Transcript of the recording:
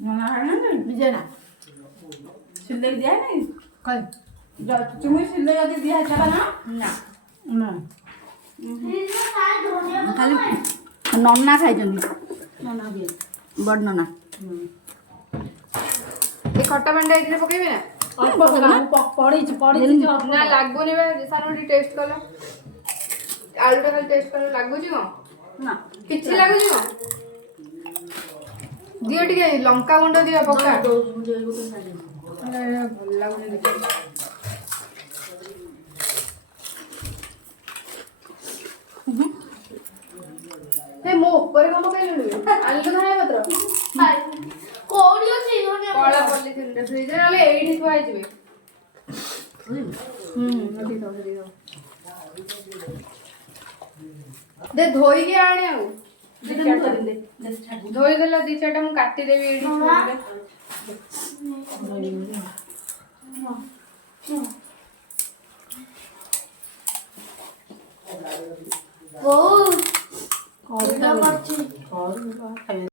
ନନା ଖାଇନାହାନ୍ତି? ବିଜୟ ନା ସିଲେଇ ଦିଆ ନାହିଁ? କଇ ଚୁମୁଇ ସିଲେଇ ଯଦି ଦିଆ ହେଇଥିଲା ନା? ନା ନା। ଖାଲି ନନା ଖାଇଛନ୍ତି। ନନା ଦିଏ ବଡ଼ ନନା। ଏ ଖଟା ପାଣିଟା ଏଥିରେ ପକେଇବେ ନା? ପଡ଼ିଛି ନା ଲାଗୁନି ବା ସାର ଟିକେ ଟେଷ୍ଟ କଲ। ଆଳୁଟା ଖାଲି ଟେଷ୍ଟ କଲ ଲାଗୁଛି କଣ? ନା କିଛି ଲାଗୁଛି କଣ? ଦିଅ ଟିକେ ଲଙ୍କା ଗୁଣ୍ଡ ଦିଅ ପକା। ଭଲ ଲାଗୁନି ଟିକେ। ମୋ ଉପରେ କଣ ପକେଇଲୁ? ଆଣିଲୁ ଧଣିଆ ପତ୍ର କୋଉଠି ଅଛି କଳା ପଲିଥିନରେ ଫ୍ରିଜରେ ନହେଲେ ଏଇଠି ଥୁଆ ହେଇଯିବେ। ଦେ ଧୋଇକି ଆଣେ ଆଉ ଧୋଇଦେଲା ଦି ଚାରିଟା ମୁଁ କାଟିଦେବି ଏଇଠି ଛୁରୀରେ। ବୋଉ